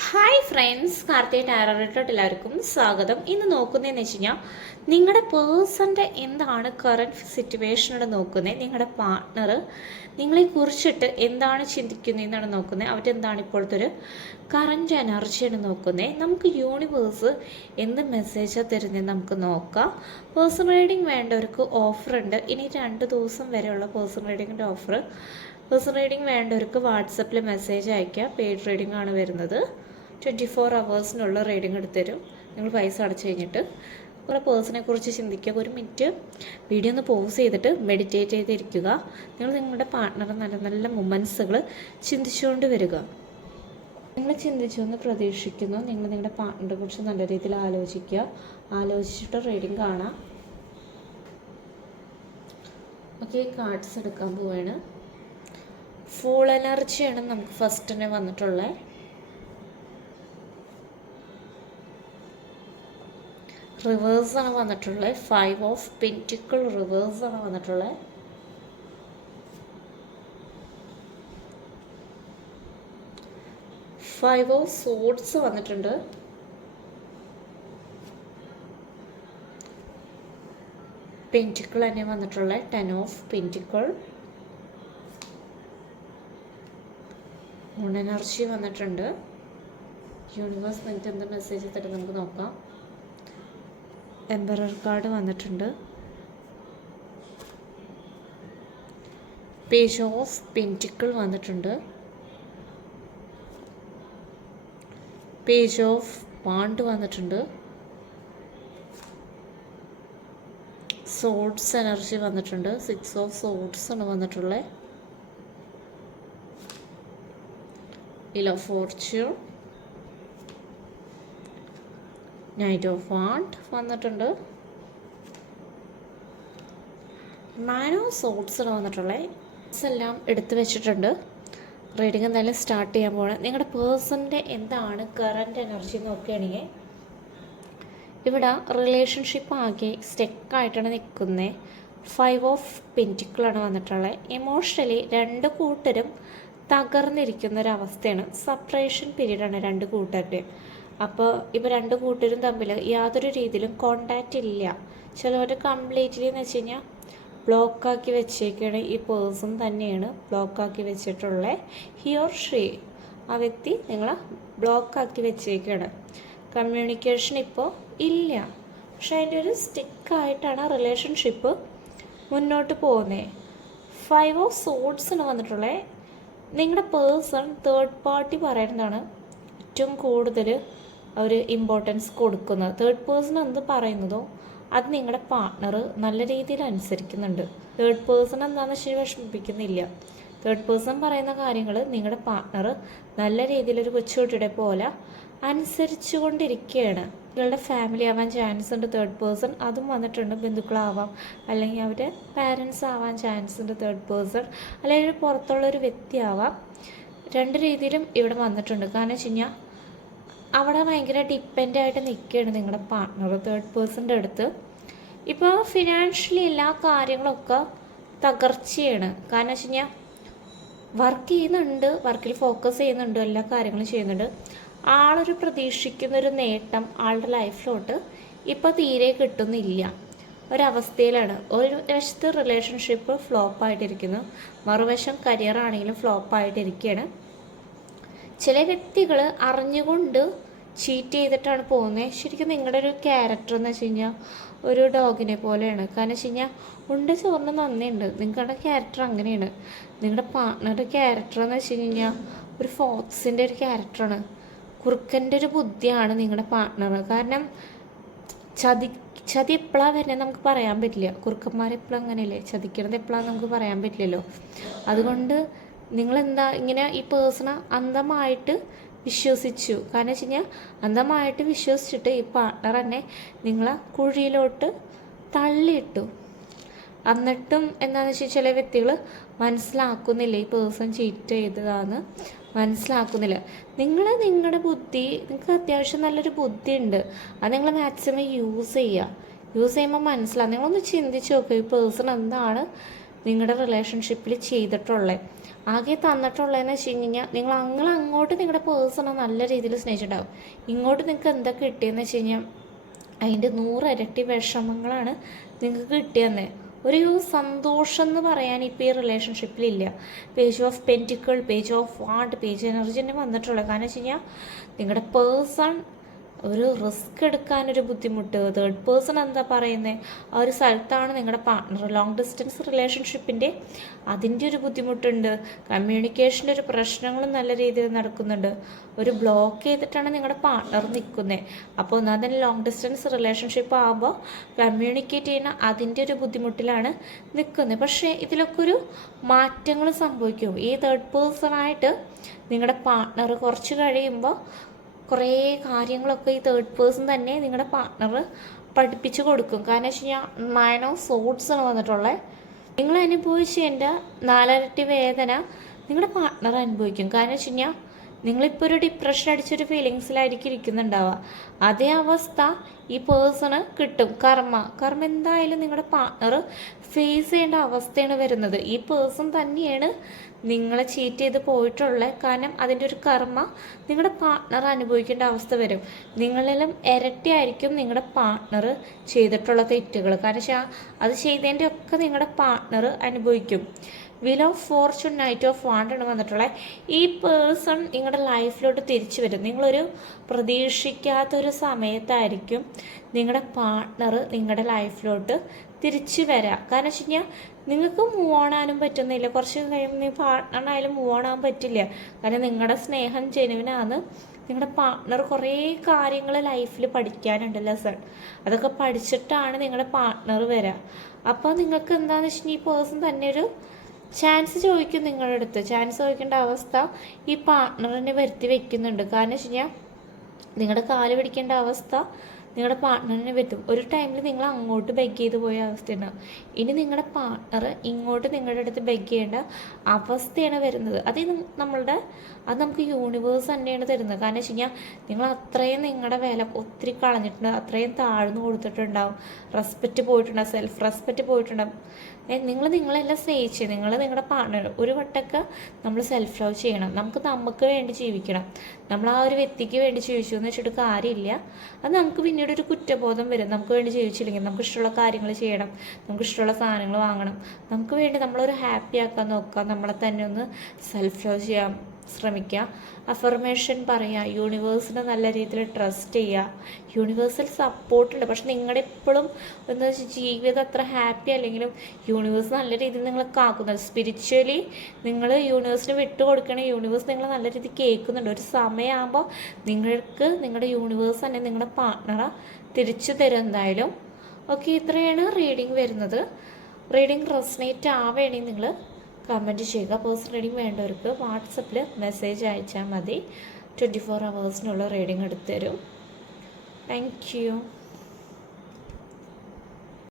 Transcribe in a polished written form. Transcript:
Hi friends, Karthika ടാരോട്ടിലോട്ട് എല്ലാവർക്കും സ്വാഗതം. ഇന്ന് നോക്കുന്നതെന്ന് വെച്ച് കഴിഞ്ഞാൽ നിങ്ങളുടെ പേഴ്സൻ്റെ എന്താണ് കറൻറ്റ് സിറ്റുവേഷനോട് നോക്കുന്നത്, നിങ്ങളുടെ പാർട്ട്ണർ നിങ്ങളെക്കുറിച്ചിട്ട് എന്താണ് ചിന്തിക്കുന്നതെന്നാണ് നോക്കുന്നത്, അവരെന്താണ് ഇപ്പോഴത്തെ ഒരു കറൻറ്റ് എനർജിയാണ് നോക്കുന്നത്. നമുക്ക് യൂണിവേഴ്സ് എന്ത് മെസ്സേജാണ് തരുന്നത് നമുക്ക് നോക്കാം. പേഴ്സണൽ റീഡിംഗ് വേണ്ടവർക്ക് ഓഫറുണ്ട്. ഇനി 2 ദിവസം വരെയുള്ള പേഴ്സണൽ റീഡിങ്ങിൻ്റെ ഓഫർ. പേഴ്സണൽ റീഡിംഗ് വേണ്ടവർക്ക് വാട്സപ്പിൽ മെസ്സേജ് അയയ്ക്കുക. പെയ്ഡ് റീഡിംഗ് ആണ് വരുന്നത്. 24 hours റീഡിംഗ് എടുത്തുതരും. നിങ്ങൾ പൈസ അടച്ചു കഴിഞ്ഞിട്ട് ഒരു പേഴ്സണെ കുറിച്ച് ചിന്തിക്കുക. 1 മിനിറ്റ് വീഡിയോ ഒന്ന് പോസ് ചെയ്തിട്ട് മെഡിറ്റേറ്റ് ചെയ്തിരിക്കുക. നിങ്ങൾ നിങ്ങളുടെ പാർട്ട്ണറെ നല്ല നല്ല മൊമെൻറ്റ്സുകൾ ചിന്തിച്ചുകൊണ്ട് വരിക. നിങ്ങൾ ചിന്തിച്ചു എന്ന് പ്രതീക്ഷിക്കുന്നു. നിങ്ങൾ നിങ്ങളുടെ പാർട്ട്ണറെ കുറിച്ച് നല്ല രീതിയിൽ ആലോചിക്കുക. ആലോചിച്ചിട്ട് റീഡിംഗ് കാണാം. ഓക്കെ, കാർഡ്സ് എടുക്കാൻ പോവുകയാണ്. ഫുൾ എനർജിയാണ് നമുക്ക് ഫസ്റ്റ് തന്നെ വന്നിട്ടുള്ളത്. റിവേഴ്സാണ് വന്നിട്ടുള്ളത്. 5 of Pentacles റിവേഴ്സാണ് വന്നിട്ടുള്ളത്. Five of Swords വന്നിട്ടുണ്ട്. Pentacle തന്നെ വന്നിട്ടുള്ളത്. 10 of Pentacles. മൂൺ എനർജി വന്നിട്ടുണ്ട്. യൂണിവേഴ്സ് നിങ്ങൾക്ക് എന്ത് മെസ്സേജ് തരും നമുക്ക് നോക്കാം. എംപറർ കാർഡ് വന്നിട്ടുണ്ട്. പേജ് ഓഫ് പെന്റിക്കിൾ വന്നിട്ടുണ്ട്. പേജ് ഓഫ് വാണ്ട് വന്നിട്ടുണ്ട്. സോഡ്സ് എനർജി വന്നിട്ടുണ്ട്. 6 of Swords ആണ് വന്നിട്ടുള്ളത്. Wheel of Fortune, Knight of Wands വന്നിട്ടുണ്ട്. Man of Swords ആണ് വന്നിട്ടുള്ളത്. എല്ലാം എടുത്തു വെച്ചിട്ടുണ്ട്. റീഡിംഗ് എന്തായാലും സ്റ്റാർട്ട് ചെയ്യാൻ പോകണം. നിങ്ങളുടെ പേഴ്സണിൻ്റെ എന്താണ് കറൻറ്റ് എനർജി നോക്കുകയാണെങ്കിൽ ഇവിടെ റിലേഷൻഷിപ്പ് ആകെ സ്റ്റെക്കായിട്ടാണ് നിൽക്കുന്നത്. 5 of Pentacles ആണ് വന്നിട്ടുള്ളത്. ഇമോഷണലി 2 കൂട്ടരും തകർന്നിരിക്കുന്നൊരവസ്ഥയാണ്. സെപ്പറേഷൻ പീരീഡാണ് 2 കൂട്ടരുടെയും. അപ്പോൾ ഇപ്പോൾ 2 കൂട്ടരും തമ്മിൽ യാതൊരു രീതിയിലും കോണ്ടാക്റ്റ് ഇല്ല. ചിലവർ കംപ്ലീറ്റ്ലി എന്ന് വെച്ച് കഴിഞ്ഞാൽ ബ്ലോക്കാക്കി വെച്ചേക്കാണ്. ഈ പേഴ്സൺ തന്നെയാണ് ബ്ലോക്കാക്കി വെച്ചിട്ടുള്ളത്. ഹി ഓർ ഷീ, ആ വ്യക്തി നിങ്ങളെ ബ്ലോക്കാക്കി വെച്ചേക്കാണ്. കമ്മ്യൂണിക്കേഷൻ ഇപ്പോൾ ഇല്ല. പക്ഷെ അതിൻ്റെ ഒരു സ്റ്റിക്കായിട്ടാണ് റിലേഷൻഷിപ്പ് മുന്നോട്ട് പോകുന്നത്. 5 of Swords ആണ് വന്നിട്ടുള്ളത്. നിങ്ങളുടെ പേഴ്സൺ തേർഡ് പാർട്ടി പറയുന്നതാണ് ഏറ്റവും കൂടുതൽ അവർ ഇമ്പോർട്ടൻസ് കൊടുക്കുന്നത്. തേർഡ് പേഴ്സൺ എന്ത് പറയുന്നതോ അത് നിങ്ങളുടെ പാർട്ട്ണർ നല്ല രീതിയിൽ അനുസരിക്കുന്നുണ്ട്. തേർഡ് പേഴ്സൺ എന്താണെന്ന് വെച്ചാൽ വിഷമിപ്പിക്കുന്നില്ല. തേർഡ് പേഴ്സൺ പറയുന്ന കാര്യങ്ങൾ നിങ്ങളുടെ പാർട്ട്ണർ നല്ല രീതിയിൽ ഒരു കൊച്ചുകുട്ടിയുടെ പോലെ അനുസരിച്ചു കൊണ്ടിരിക്കുകയാണ്. നിങ്ങളുടെ ഫാമിലി ആവാൻ ചാൻസ് ഉണ്ട് തേർഡ് പേഴ്സൺ. അതും വന്നിട്ടുണ്ട്. ബന്ധുക്കളാവാം, അല്ലെങ്കിൽ അവരുടെ പാരൻസ് ആവാൻ ചാൻസ് ഉണ്ട് തേർഡ് പേഴ്സൺ, അല്ലെങ്കിൽ പുറത്തുള്ളൊരു വ്യക്തിയാവാം. 2 രീതിയിലും ഇവിടെ വന്നിട്ടുണ്ട്. കാരണം വെച്ച് കഴിഞ്ഞാൽ അവിടെ ഭയങ്കര ഡിപ്പെൻഡായിട്ട് നിൽക്കുകയാണ് നിങ്ങളുടെ പാർട്ട്ണർ തേർഡ് പേഴ്സൻ്റെ അടുത്ത്. ഇപ്പോൾ ഫിനാൻഷ്യലി എല്ലാ കാര്യങ്ങളൊക്കെ തകർച്ചയാണ്. കാരണം വെച്ച് കഴിഞ്ഞാൽ വർക്ക് ചെയ്യുന്നുണ്ട്, വർക്കിൽ ഫോക്കസ് ചെയ്യുന്നുണ്ട്, എല്ലാ കാര്യങ്ങളും ചെയ്യുന്നുണ്ട്. ആളൊരു പ്രതീക്ഷിക്കുന്നൊരു നേട്ടം ആളുടെ ലൈഫിലോട്ട് ഇപ്പോൾ തീരെ കിട്ടുന്നില്ല ഒരവസ്ഥയിലാണ്. ഒരു വശത്ത് റിലേഷൻഷിപ്പ് ഫ്ലോപ്പായിട്ടിരിക്കുന്നു, മറുവശം കരിയറാണെങ്കിലും ഫ്ലോപ്പായിട്ടിരിക്കുകയാണ്. ചില വ്യക്തികൾ അറിഞ്ഞുകൊണ്ട് ചീറ്റ് ചെയ്തിട്ടാണ് പോകുന്നത്. ശരിക്കും നിങ്ങളുടെ ഒരു ക്യാരക്ടർ എന്ന് വെച്ച് കഴിഞ്ഞാൽ ഒരു ഡോഗിനെ പോലെയാണ്. കാരണം വെച്ച് കഴിഞ്ഞാൽ ഉണ്ട് ചോറിന് നന്ദിയുണ്ട്. നിങ്ങളുടെ ക്യാരക്ടർ അങ്ങനെയാണ്. നിങ്ങളുടെ പാർട്ട്ണറുടെ ക്യാരക്ടർ എന്ന് വെച്ച് കഴിഞ്ഞാൽ ഒരു ഫോക്സിൻ്റെ ഒരു ക്യാരക്ടറാണ്. കുറുക്കൻ്റെ ഒരു ബുദ്ധിയാണ് നിങ്ങളുടെ പാർട്ട്ണർ. കാരണം ചതി എപ്പോഴാണ് വരുന്നത് നമുക്ക് പറയാൻ പറ്റില്ല. കുറുക്കന്മാരെപ്പോഴും അങ്ങനെയല്ലേ, ചതിക്കണത് എപ്പോഴാണെന്ന് നമുക്ക് പറയാൻ പറ്റില്ലല്ലോ. അതുകൊണ്ട് നിങ്ങളെന്താ ഇങ്ങനെ ഈ പേഴ്സണെ അന്ധമായിട്ട് വിശ്വസിച്ചു. കാരണം വെച്ച് കഴിഞ്ഞാൽ അന്ധമായിട്ട് വിശ്വസിച്ചിട്ട് ഈ പാർട്ട്ണർ തന്നെ നിങ്ങളെ കുഴിയിലോട്ട് തള്ളിയിട്ടു. എന്നിട്ടും എന്താണെന്ന് വെച്ചാൽ ചില വ്യക്തികൾ മനസ്സിലാക്കുന്നില്ല ഈ പേഴ്സൺ ചീറ്റ് ചെയ്തതാന്ന് മനസ്സിലാക്കുന്നില്ല. നിങ്ങളുടെ ബുദ്ധി, നിങ്ങൾക്ക് അത്യാവശ്യം നല്ലൊരു ബുദ്ധി ഉണ്ട്, അത് നിങ്ങൾ മാക്സിമം യൂസ് ചെയ്യുക. യൂസ് ചെയ്യുമ്പോൾ മനസ്സിലാകും. നിങ്ങളൊന്ന് ചിന്തിച്ച് നോക്കുക ഈ പേഴ്സൺ എന്താണ് നിങ്ങളുടെ റിലേഷൻഷിപ്പിൽ ചെയ്തിട്ടുള്ളത്. ആകെ തന്നിട്ടുള്ളതെന്ന് വെച്ച് കഴിഞ്ഞാൽ നിങ്ങൾ അങ്ങോട്ട് നിങ്ങളുടെ പേഴ്സണെ നല്ല രീതിയിൽ സ്നേഹിച്ചിട്ടുണ്ടാവും. ഇങ്ങോട്ട് നിങ്ങൾക്ക് എന്താ കിട്ടിയെന്ന് വെച്ച് കഴിഞ്ഞാൽ അതിൻ്റെ 100 ഇരട്ടി വിഷമങ്ങളാണ് നിങ്ങൾക്ക് കിട്ടിയെന്ന്. ഒരു സന്തോഷം എന്ന് പറയാൻ ഇപ്പോൾ ഈ റിലേഷൻഷിപ്പിലില്ല. Page of pentacle, page of wand, page energy തന്നെ വന്നിട്ടുള്ളത്. കാരണം വെച്ച് കഴിഞ്ഞാൽ നിങ്ങളുടെ പേഴ്സൺ ഒരു റിസ്ക് എടുക്കാനൊരു ബുദ്ധിമുട്ട്, തേർഡ് പേഴ്സൺ എന്താ പറയുന്നത്, ആ ഒരു സ്ഥലത്താണ് നിങ്ങളുടെ പാർട്ട്ണർ. ലോങ് ഡിസ്റ്റൻസ് റിലേഷൻഷിപ്പിൻ്റെ അതിൻ്റെ ഒരു ബുദ്ധിമുട്ടുണ്ട്. കമ്മ്യൂണിക്കേഷൻ്റെ ഒരു പ്രശ്നങ്ങളും നല്ല രീതിയിൽ നടക്കുന്നുണ്ട്. ഒരു ബ്ലോക്ക് ചെയ്തിട്ടാണ് നിങ്ങളുടെ പാർട്ട്ണർ നിൽക്കുന്നത്. അപ്പോൾ ഒന്നാം തന്നെ ലോങ് ഡിസ്റ്റൻസ് റിലേഷൻഷിപ്പ് ആകുമ്പോൾ കമ്മ്യൂണിക്കേറ്റ് ചെയ്യുന്ന അതിൻ്റെ ഒരു ബുദ്ധിമുട്ടിലാണ് നിൽക്കുന്നത്. പക്ഷേ ഇതിലൊക്കെ ഒരു മാറ്റങ്ങൾ സംഭവിക്കും. ഈ തേർഡ് പേഴ്സണായിട്ട് നിങ്ങളുടെ പാർട്ട്ണർ കുറച്ച് കഴിയുമ്പോൾ കുറേ കാര്യങ്ങളൊക്കെ ഈ തേർഡ് പേഴ്സൺ തന്നെ നിങ്ങളുടെ പാർട്ട്ണർ പഠിപ്പിച്ച് കൊടുക്കും. കാരണം വെച്ച് കഴിഞ്ഞാൽ 9 ഓഫ് സോഡ്സാണ് വന്നിട്ടുള്ളത്. നിങ്ങൾ അനുഭവിച്ചതിൻ്റെ 4 ഇരട്ടി വേദന നിങ്ങളുടെ പാർട്ട്ണർ അനുഭവിക്കും. കാരണം വെച്ച് കഴിഞ്ഞാൽ നിങ്ങളിപ്പോൾ ഒരു ഡിപ്രഷൻ അടിച്ചൊരു ഫീലിങ്സിലായിരിക്കും ഇരിക്കുന്നുണ്ടാവുക. അതേ അവസ്ഥ ഈ പേഴ്സണ് കിട്ടും. കർമ്മ എന്തായാലും നിങ്ങളുടെ പാർട്ട്ണർ ഫേസ് ചെയ്യേണ്ട അവസ്ഥയാണ് വരുന്നത്. ഈ പേഴ്സൺ തന്നെയാണ് നിങ്ങളെ ചീറ്റ് ചെയ്ത് പോയിട്ടുള്ളത്. കാരണം അതിൻ്റെ ഒരു കർമ്മ നിങ്ങളുടെ പാർട്ട്ണർ അനുഭവിക്കേണ്ട അവസ്ഥ വരും. നിങ്ങളിലും ഇരട്ടിയായിരിക്കും നിങ്ങളുടെ പാർട്ട്ണർ ചെയ്തിട്ടുള്ള തെറ്റുകൾ. കാരണം അത് ചെയ്തതിൻ്റെ ഒക്കെ നിങ്ങളുടെ പാർട്ട്ണർ അനുഭവിക്കും. Wheel of fortune, knight of വാണ്ടാണ് വന്നിട്ടുള്ളത്. ഈ പേഴ്സൺ നിങ്ങളുടെ ലൈഫിലോട്ട് തിരിച്ചു വരും. നിങ്ങളൊരു പ്രതീക്ഷിക്കാത്തൊരു സമയത്തായിരിക്കും നിങ്ങളുടെ പാർട്ട്ണർ നിങ്ങളുടെ ലൈഫിലോട്ട് തിരിച്ചു വരാം. കാരണം വെച്ച് കഴിഞ്ഞാൽ നിങ്ങൾക്ക് മൂവ് ഓൺ ആകാനും പറ്റുന്നില്ല. കുറച്ച് കഴിയുമ്പോൾ പാർട്ട്ണറിനായാലും മൂവ് ഓൺ ആകാൻ പറ്റില്ല. കാരണം നിങ്ങളുടെ സ്നേഹം ജെനുവിനാണ്. നിങ്ങളുടെ പാർട്ട്ണർ കുറേ കാര്യങ്ങൾ ലൈഫിൽ പഠിക്കാനുണ്ടല്ലോ സർ. അതൊക്കെ പഠിച്ചിട്ടാണ് നിങ്ങളുടെ പാർട്ട്ണർ വരിക. അപ്പോൾ നിങ്ങൾക്ക് എന്താണെന്ന് വെച്ച് കഴിഞ്ഞാൽ ഈ പേഴ്സൺ തന്നെ ഒരു ചാൻസ് ചോദിക്കും നിങ്ങളുടെ അടുത്ത്. ചാൻസ് ചോദിക്കേണ്ട അവസ്ഥ ഈ പാർട്ട്ണറിനെ വരുത്തി വെക്കുന്നുണ്ട്. കാരണം വെച്ച് കഴിഞ്ഞാൽ നിങ്ങളുടെ കാല് പിടിക്കേണ്ട അവസ്ഥ നിങ്ങളുടെ പാർട്ട്ണറിനെ വരുത്തും. ഒരു ടൈമിൽ നിങ്ങൾ അങ്ങോട്ട് ബെഗ് ചെയ്ത് പോയ അവസ്ഥയുണ്ടാവും. ഇനി നിങ്ങളുടെ പാർട്ട്ണർ ഇങ്ങോട്ട് നിങ്ങളുടെ അടുത്ത് ബെഗ് ചെയ്യേണ്ട അവസ്ഥയാണ് വരുന്നത്. അത് നമുക്ക് യൂണിവേഴ്സ് തന്നെയാണ് തരുന്നത്. കാരണം വെച്ച് കഴിഞ്ഞാൽ നിങ്ങൾ അത്രയും നിങ്ങളുടെ വില ഒത്തിരി കളഞ്ഞിട്ടുണ്ട്, അത്രയും താഴ്ന്നു കൊടുത്തിട്ടുണ്ടാവും, റെസ്പെക്റ്റ് പോയിട്ടുണ്ടാവും, സെൽഫ് റെസ്പെക്റ്റ് പോയിട്ടുണ്ടാവും. നിങ്ങളെല്ലാം സ്നേഹിച്ച് നിങ്ങളുടെ പാർട്ട്ണർ ഒരു വട്ടമൊക്കെ നമ്മൾ സെൽഫ് ലവ് ചെയ്യണം. നമുക്ക് വേണ്ടി ജീവിക്കണം. നമ്മൾ ആ ഒരു വ്യക്തിക്ക് വേണ്ടി ജീവിച്ചു എന്ന് വെച്ചിട്ട് കാര്യമില്ല. അത് നമുക്ക് പിന്നീട് ഒരു കുറ്റബോധം വരും. നമുക്ക് വേണ്ടി ജീവിച്ചില്ലെങ്കിൽ നമുക്ക് ഇഷ്ടമുള്ള കാര്യങ്ങൾ ചെയ്യണം, നമുക്ക് ഇഷ്ടമുള്ള സാധനങ്ങൾ വാങ്ങണം, നമുക്ക് വേണ്ടി നമ്മളൊരു ഹാപ്പി ആക്കാൻ നോക്കുക, നമ്മളെ തന്നെ ഒന്ന് സെൽഫ് ലവ് ചെയ്യാൻ ശ്രമിക്കുക. അഫർമേഷൻ പറയുക, യൂണിവേഴ്സിനെ നല്ല രീതിയിൽ ട്രസ്റ്റ് ചെയ്യുക. യൂണിവേഴ്സൽ സപ്പോർട്ടുണ്ട്. പക്ഷെ നിങ്ങളുടെ എപ്പോഴും എന്താ വെച്ചാൽ ജീവിതം അത്ര ഹാപ്പി അല്ലെങ്കിലും യൂണിവേഴ്സ് നല്ല രീതിയിൽ നിങ്ങളെ കാക്കുന്നുണ്ട്. സ്പിരിച്വലി നിങ്ങൾ യൂണിവേഴ്സിന് വിട്ടുകൊടുക്കണേ. യൂണിവേഴ്സ് നിങ്ങൾ നല്ല രീതിയിൽ കേൾക്കുന്നുണ്ട്. ഒരു സമയമാകുമ്പോൾ നിങ്ങൾക്ക് നിങ്ങളുടെ യൂണിവേഴ്സ് തന്നെ നിങ്ങളുടെ പാർട്ട്ണറെ തിരിച്ചു തരും എന്തായാലും. ഓക്കെ, ഇത്രയാണ് റീഡിങ് വരുന്നത്. റീഡിങ് റെസനേറ്റ് ആവുകയാണെങ്കിൽ നിങ്ങൾ കമൻറ്റ് ചെയ്യുക. പേഴ്സണൽ റീഡിങ് വേണ്ടവർക്ക് വാട്സപ്പിൽ മെസ്സേജ് അയച്ചാൽ മതി. 24 hours റീഡിങ് എടുത്തു തരും. Thank you.